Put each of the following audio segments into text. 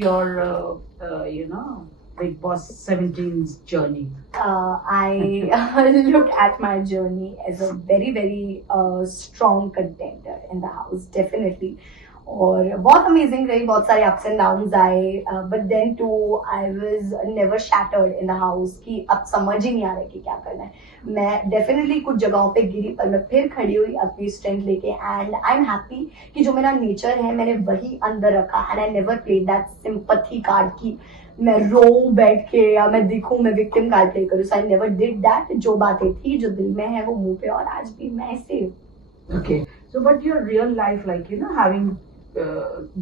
your, Big Boss 17's journey? I look at my journey as a very very strong contender in the house, definitely. और बहुत amazing रही, बहुत सारे ups and downs आए, but then too I was never shattered in the house कि अब समझ ही नहीं आ रहा है कि क्या करना है. मैं डेफिनेटली कुछ जगहों पे गिरी, पर मैं फिर खड़ी हुई अपनी स्ट्रेंथ लेके, एंड आई एम हैप्पी कि जो मेरा नेचर है मैंने वही अंदर रखा. And I never played that sympathy card की मैं रो बैठ के या मैं दिखूं, मैं विक्टिम कार्ड प्ले करूं. सो आई नेवर डिड दैट. जो बातें थी, जो दिल में है, वो मुंह पे, और आज भी मैं ऐसे हूँ. Okay. So, but your real life, having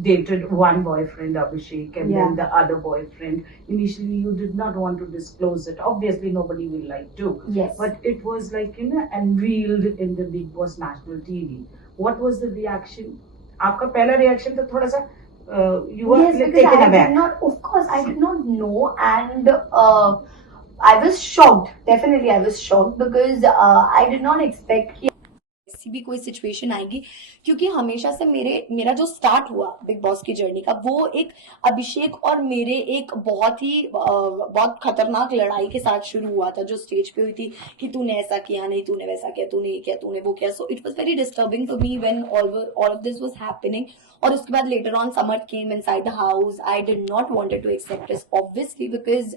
dated one boyfriend, Abhishek, and then the other boyfriend, initially you did not want to disclose it. Obviously, nobody will like to. Yes. But it was unveiled in the Big Boss National TV. What was the reaction? आपका पहला reaction तो थोड़ा सा you were taken aback. Of course, I did not know, and I was shocked. Definitely, I was shocked because I did not expect कि ऐसी भी कोई situation आएगी, क्योंकि हमेशा से मेरा जो स्टार्ट हुआ बिग बॉस की जर्नी का, वो एक अभिषेक और मेरे एक बहुत खतरनाक लड़ाई के साथ शुरू हुआ था, जो स्टेज पे हुई थी कि तूने ऐसा किया नहीं, तूने वैसा किया, तूने ये किया, तूने वो किया. So it was very disturbing to me when all of this was happening. और उसके बाद later on Samar came inside the house. I did not wanted to accept this obviously, because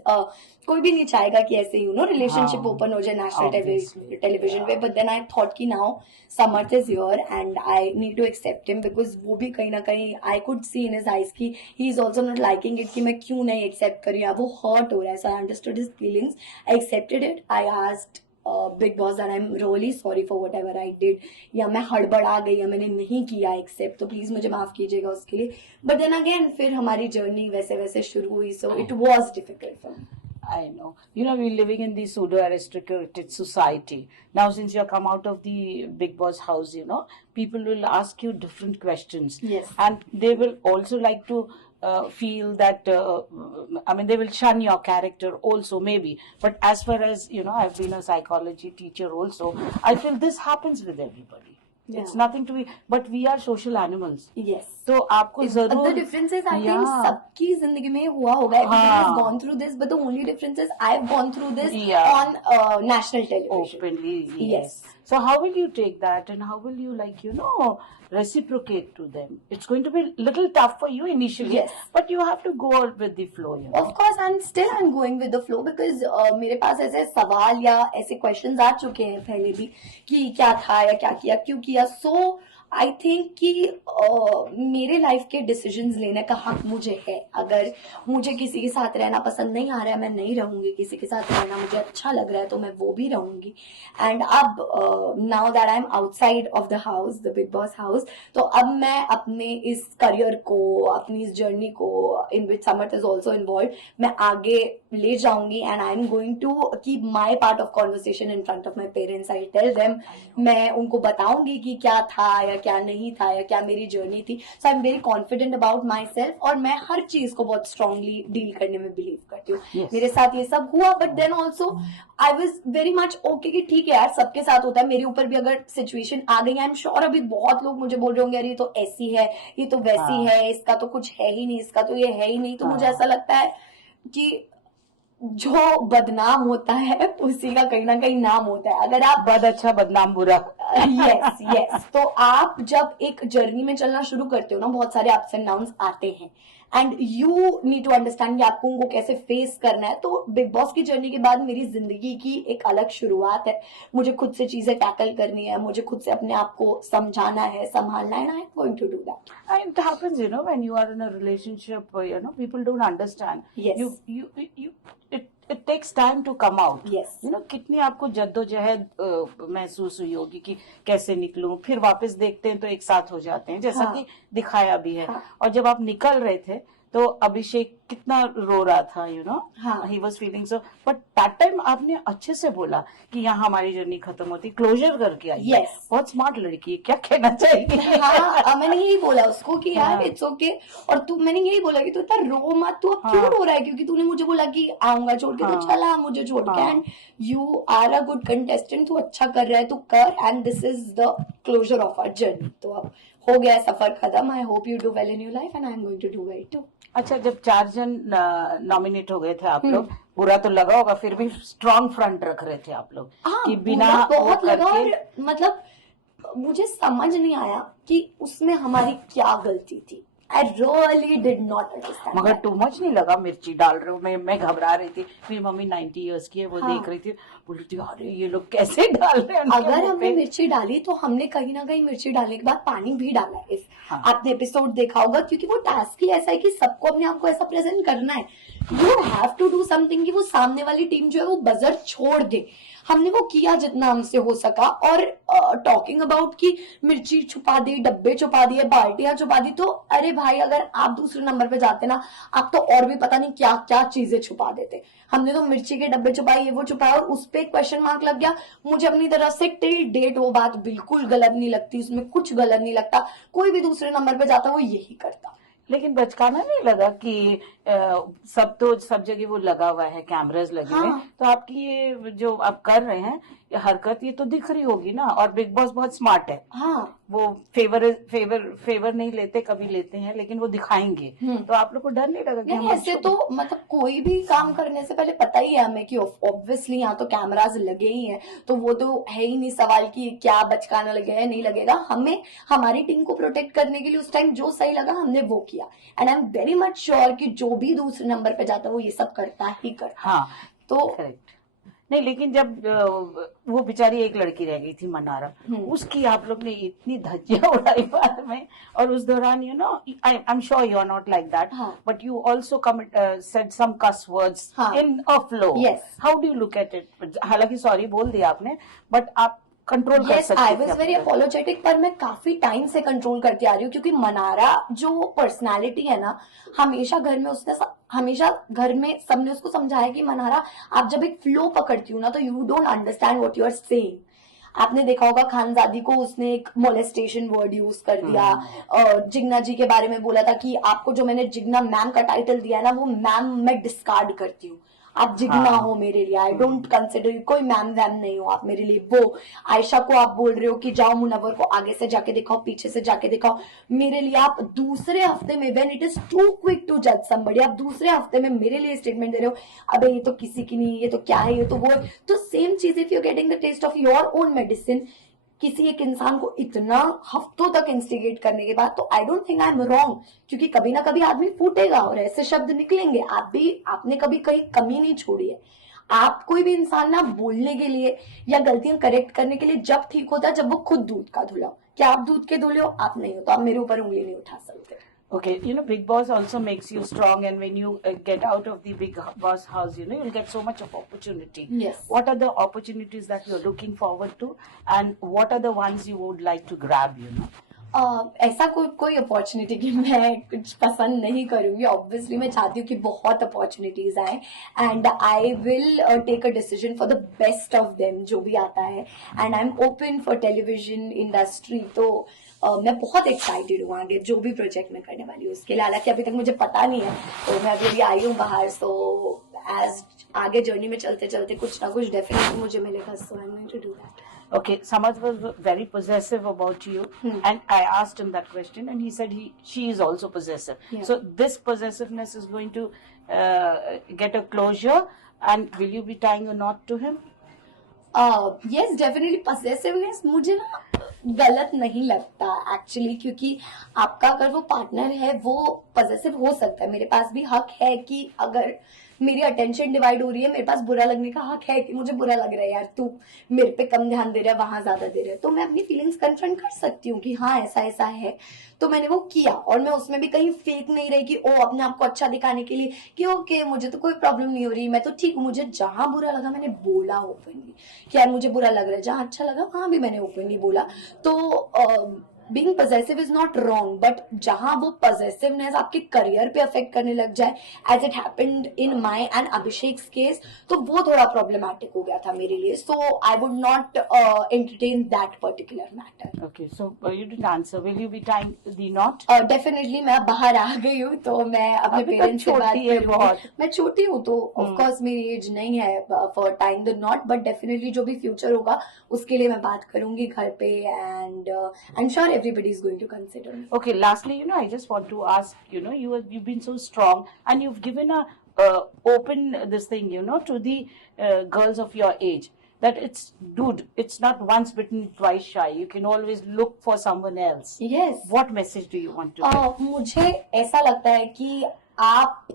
कोई भी नहीं चाहेगा कि ऐसे रिलेशनशिप ओपन हो जाए नेशनल टेलीविजन पे. बट देन आई थॉट कि now Samarth is here and I need to accept him, because वो भी कहीं ना कहीं I could see in his eyes की he is also not liking it, कि मैं क्यों नहीं एक्सेप्ट करी, वो हर्ट हो रहा है. So I understood his feelings, I accepted it. I asked big boss that I am really sorry for whatever I did, या मैं हड़बड़ा गई या मैंने नहीं किया एक्सेप्ट, तो प्लीज मुझे माफ कीजिएगा उसके लिए. बट देन अगेन फिर हमारी जर्नी वैसे वैसे शुरू हुई. So it was difficult for me. I know. We're living in the pseudo-aristocratic society. Now, since you have come out of the Big Boss house, people will ask you different questions. Yes. And they will also like to feel that, they will shun your character also, maybe. But as far as, I've been a psychology teacher also, I feel this happens with everybody. Yeah. It's nothing to be, but we are social animals. Yes. तो आपको जरूर the difference is I think सबकी जिंदगी में हुआ होगा. Everybody has gone through this, but the only difference is I've gone through this on national television. Openly, yes. So how will you take that, and how will you reciprocate to them? It's going to be a little tough for you initially, yes, but you have to go with the flow. Of course, and still I'm going with the flow because मेरे पास ऐसे सवाल या ऐसे questions आ चुके हैं पहले भी कि क्या था या क्या किया, क्यों किया. So आई थिंक कि मेरे लाइफ के डिसीजंस लेने का हक मुझे है. अगर मुझे किसी के साथ रहना पसंद नहीं आ रहा है, मैं नहीं रहूंगी. किसी के साथ रहना मुझे अच्छा लग रहा है, तो मैं वो भी रहूंगी. एंड अब now that I am outside of the house, the big boss house, तो अब मैं अपने इस करियर को, अपनी इस जर्नी को, in which Samarth is also involve, मैं आगे ले जाऊंगी. And I am going to keep my part of conversation in front of my parents. I tell them, मैं उनको बताऊंगी कि क्या था या क्या नहीं था या क्या मेरी जर्नी थी. So I am very confident about myself, और मैं हर चीज को बहुत स्ट्रांगली डील करने में बिलीव करती हूँ. yes. मेरे साथ ये सब हुआ, but then also I was very much okay कि ठीक है यार, सबके साथ होता है. मेरे ऊपर भी अगर सिचुएशन आ गई, आई एम श्योर अभी बहुत लोग मुझे बोल रहे होंगे, यार ये तो ऐसी है, ये तो वैसी है, इसका तो कुछ है ही नहीं, इसका तो ये है ही नहीं. तो मुझे ऐसा लगता है कि जो बदनाम होता है उसी का कहीं ना कहीं नाम होता है. अगर आप बद अच्छा बदनाम बुरा. यस. तो आप जब एक जर्नी में चलना शुरू करते हो ना, बहुत सारे अप्स एंड डाउन्स आते हैं, and you need to understand कि आपको उनको कैसे फेस करना है. तो बिग बॉस की जर्नी के बाद मेरी जिंदगी की एक अलग शुरुआत है. मुझे खुद से चीजें टैकल करनी है, मुझे खुद से अपने आप को समझाना है, संभालना है, and I'm going to do that. And it happens, when you are in a relationship, people don't understand. Yes. It takes time to come out. Yes. कितनी आपको जद्दोजहद महसूस हुई होगी कि कैसे निकलूं, फिर वापस देखते हैं तो एक साथ हो जाते हैं, जैसा कि दिखाया भी है. और जब आप निकल रहे थे तो अभिषेक कितना रो रहा था, he was feeling so. But that time आपने अच्छे से बोला कि यहाँ हमारी जर्नी खत्म होती, क्लोजर करके आई. yes. बहुत स्मार्ट लड़की है, क्या कहना चाहिए. मैंने यही बोला उसको कि यार इट्स ओके. और मैंने यही बोला कि तू इतना रो मत, तू अब क्यों रो रहा है, क्योंकि तूने मुझे बोला कि आऊंगा छोड़ के, तो चला मुझे छोड़ के. And you are a good contestant, तू अच्छा कर रहा है, तू कर. And this is the closure of our journey. तो अब हो गया सफर खत्म. I hope you do well in your life, and I am going to do well too. अच्छा, जब 4 जन नॉमिनेट हो गए थे आप लोग, बुरा तो लगा होगा, फिर भी स्ट्रॉन्ग फ्रंट रख रहे थे आप लोग हाँ, कि बिना बुरा वो बहुत लगा। करके। और मतलब मुझे समझ नहीं आया कि उसमें हमारी क्या गलती थी। I really did not understand. मगर टू मच नहीं लगा मिर्ची डाल रहे हो? मैं घबरा रही थी, मेरी मम्मी 90 इयर्स की है, वो हाँ। देख रही थी, बोल रही थी अरे ये लोग कैसे डाल रहे हैं उनके अगर मुंह हमने पे। मिर्ची डाली तो हमने कहीं ना कहीं मिर्ची डालने के बाद पानी भी डाला है। हाँ। आपने एपिसोड देखा होगा, क्योंकि वो टास्क ही ऐसा है कि सबको अपने आप को ऐसा प्रेजेंट करना है। You have to do something कि वो सामने वाली टीम जो है वो बजर छोड़ दे। हमने वो किया जितना हमसे हो सका। और टॉकिंग अबाउट कि मिर्ची छुपा दी, डब्बे छुपा दिए, बाल्टियां छुपा दी, तो अरे भाई अगर आप दूसरे नंबर पे जाते ना, आप तो और भी पता नहीं क्या क्या चीजें छुपा देते। हमने तो मिर्ची के डब्बे छुपाए, ये वो छुपाया, और उस पे क्वेश्चन मार्क लग गया। मुझे अपनी तरफ से टिल डेट वो बात बिल्कुल गलत नहीं लगती, उसमें कुछ गलत नहीं लगता। कोई भी दूसरे नंबर पे जाता वो यही करता। लेकिन बचकाना नहीं लगा कि सब जगह वो लगा हुआ है, कैमरास लगे हुए हैं, हाँ। तो आपकी ये जो आप कर रहे हैं ये हरकत, ये तो दिख रही होगी ना। और बिग बॉस बहुत स्मार्ट है, हाँ। वो फेवर नहीं लेते, कभी लेते हैं, लेकिन वो दिखाएंगे। तो आप लोग को डर नहीं लगा कि नहीं, हम ऐसे तो मतलब कोई भी काम करने से पहले पता ही है हमें कि ऑब्वियसली यहाँ तो कैमरास लगे ही हैं, तो वो तो है ही नहीं सवाल कि क्या बचकाना लगेगा या नहीं लगेगा। हमें हमारी टीम को प्रोटेक्ट करने के लिए उस टाइम जो सही लगा हमने वो किया। And I am very much sure कि जो भी दूसरे नंबर पे जाता है वो ये सब करता ही करता। हाँ, तो करेक्ट। नहीं, लेकिन जब वो बेचारी एक लड़की रह गई थी मनारा, उसकी आप लोग ने इतनी धज्जियां उड़ाई बाद में, और उस दौरान I am sure you are not like that, but you also said some cuss words in a flow. How do you look at it? हालांकि सॉरी बोल दिया आपने, बट आप कंट्रोल कर सकते थे। आई वॉज वेरी अपोलोजेटिक, पर मैं काफी टाइम से कंट्रोल करती आ रही हूँ, क्योंकि मनारा जो पर्सनालिटी है ना, हमेशा घर में सबने उसको समझाया कि मनारा, आप जब एक फ्लो पकड़ती हो ना, तो you don't understand what you are saying. आपने देखा होगा खानजादी को उसने एक मोलेस्टेशन वर्ड यूज कर दिया। जिग्ना जी के बारे में बोला था कि आपको जो मैंने जिग्ना मैम का टाइटल दिया है ना, वो मैम मैं डिस्कार्ड करती हूँ, आप जिग्ना हो मेरे लिए, आई डोंट कंसिडर, कोई मैम वैम नहीं हो आप मेरे लिए। वो आयशा को आप बोल रहे हो कि जाओ मुनव्वर को आगे से जाके दिखाओ, पीछे से जाके दिखाओ, मेरे लिए आप दूसरे हफ्ते में, when it is too quick to जज समबडी, आप दूसरे हफ्ते में मेरे लिए स्टेटमेंट दे रहे हो, अबे ये तो किसी की नहीं, ये तो क्या है, ये तो वो। तो सेम चीज, if you getting the taste of your own medicine, किसी एक इंसान को इतना हफ्तों तक इंस्टिगेट करने के बाद, तो I don't think I am wrong, क्योंकि कभी ना कभी आदमी फूटेगा और ऐसे शब्द निकलेंगे। आपने कभी कहीं कमी नहीं छोड़ी है। आप कोई भी इंसान ना बोलने के लिए या गलतियां करेक्ट करने के लिए जब ठीक होता है, जब वो खुद दूध का धुला हो। क्या आप दूध के धुले हो? आप नहीं हो, तो आप मेरे ऊपर उंगली नहीं उठा सकते। Okay, Big Boss also makes you strong, and when you get out of the Big Boss house, you'll get so much of opportunity. Yes. What are the opportunities that you're looking forward to, and what are the ones you would like to grab? ऐसा कोई opportunity कि मैं कुछ पसंद नहीं करूंगी। Obviously मैं चाहती हूँ कि बहुत अपॉर्चुनिटीज आए, and I will take a decision for the best of them, जो भी आता है। And I am open for television industry, तो मैं बहुत एक्साइटेड हूँ आगे जो भी प्रोजेक्ट मैं करने वाली हूँ उसके लिए। हालांकि अभी तक मुझे पता नहीं है, तो मैं अभी आई हूँ बाहर, सो एज आगे जर्नी में चलते चलते कुछ ना कुछ डेफिनेटली मुझे मिलेगा, so I am going to do that. Okay, Samad was very possessive about you, and I asked him that question, and he said she is also possessive. Yeah. So this possessiveness is going to get a closure, and will you be tying a knot to him? Yes, definitely possessiveness मुझे ना गलत नहीं लगता actually, क्योंकि आपका अगर वो partner है वो पॉजेसिव हो सकता है। मेरे पास भी हक है कि अगर मेरी अटेंशन डिवाइड हो रही है, मेरे पास बुरा लगने का हक है कि मुझे बुरा लग रहा है, यार तू मेरे पे कम ध्यान दे रहा है, वहां ज्यादा दे रहा है, तो मैं अपनी फीलिंग्स कन्फ्रंट कर सकती हूँ कि हाँ ऐसा ऐसा है। तो मैंने वो किया, और मैं उसमें भी कहीं फेक नहीं रही कि ओ अपने आप को अच्छा दिखाने के लिए कि ओके मुझे तो कोई प्रॉब्लम नहीं हो रही, मैं तो ठीक हूँ। मुझे जहां बुरा लगा मैंने बोला ओपनली कि यार मुझे बुरा लग रहा है, जहां अच्छा लगा वहां भी मैंने ओपनली बोला। तो being possessive is not wrong, but जहां वो पॉजेसिवनेस आपके करियर पे अफेक्ट करने लग जाए, as it happened in my and Abhishek's case, तो वो थोड़ा प्रॉब्लमैटिक हो गया था मेरे लिए। So I would not entertain that particular matter. Okay, so you didn't answer. Will you be tying the knot? Definitely मैं बाहर आ गई हूँ, तो मैं अपने अभी तो पेरेंट्स से बात छोटी है करूंगी। बहुत। मैं छोटी हूँ, तो ऑफकोर्स मेरी एज नहीं है for time the not, but definitely जो भी फ्यूचर होगा उसके लिए मैं बात करूंगी घर पे, and sure everybody is going to consider me. Okay, lastly, I just want to ask, you've been so strong and you've given a open this thing, to the girls of your age, that it's not once bitten, twice shy. You can always look for someone else. Yes. What message do you want to give? मुझे ऐसा लगता है कि आप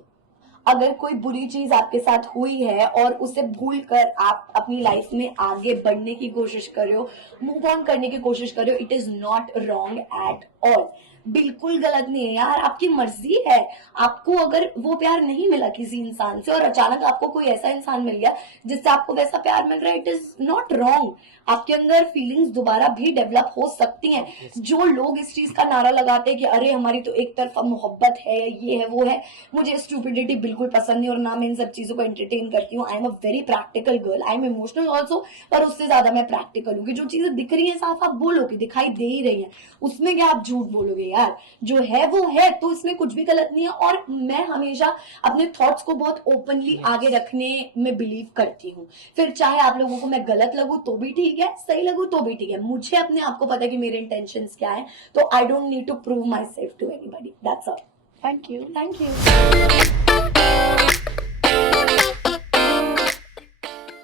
अगर कोई बुरी चीज आपके साथ हुई है और उसे भूल कर आप अपनी लाइफ में आगे बढ़ने की कोशिश कर रहे हो, मूव ऑन करने की कोशिश कर रहे हो, it is not wrong at all. बिल्कुल गलत नहीं है यार, आपकी मर्जी है. आपको अगर वो प्यार नहीं मिला किसी इंसान से और अचानक आपको कोई ऐसा इंसान मिल गया जिससे आपको वैसा प्यार मिल रहा है, इट इज नॉट रॉन्ग. आपके अंदर फीलिंग्स दोबारा भी डेवलप हो सकती हैं. जो लोग इस चीज का नारा लगाते हैं कि अरे हमारी तो एक तरफा मोहब्बत है, ये है वो है, मुझे स्टूपिडिटी बिल्कुल पसंद नहीं और ना मैं इन सब चीजों को एंटरटेन करती हूँ. I am a very practical girl, I am emotional also, पर उससे ज्यादा मैं प्रैक्टिकल हूँ कि जो चीजें दिख रही है साफ आप बोलो कि दिखाई दे ही रही है, उसमें क्या आप झूठ बोलोगे यार. जो है वो है, तो इसमें कुछ भी गलत नहीं है. और मैं हमेशा अपने थॉट्स को बहुत ओपनली आगे रखने में बिलीव करती हूँ. फिर चाहे आप लोगों को मैं गलत लगूं तो भी ठीक है, सही लगूं तो भी ठीक है. मुझे अपने आप को पता है कि मेरे इंटेंशंस क्या है, तो I don't need to prove myself to anybody. That's all. Thank you. Thank you.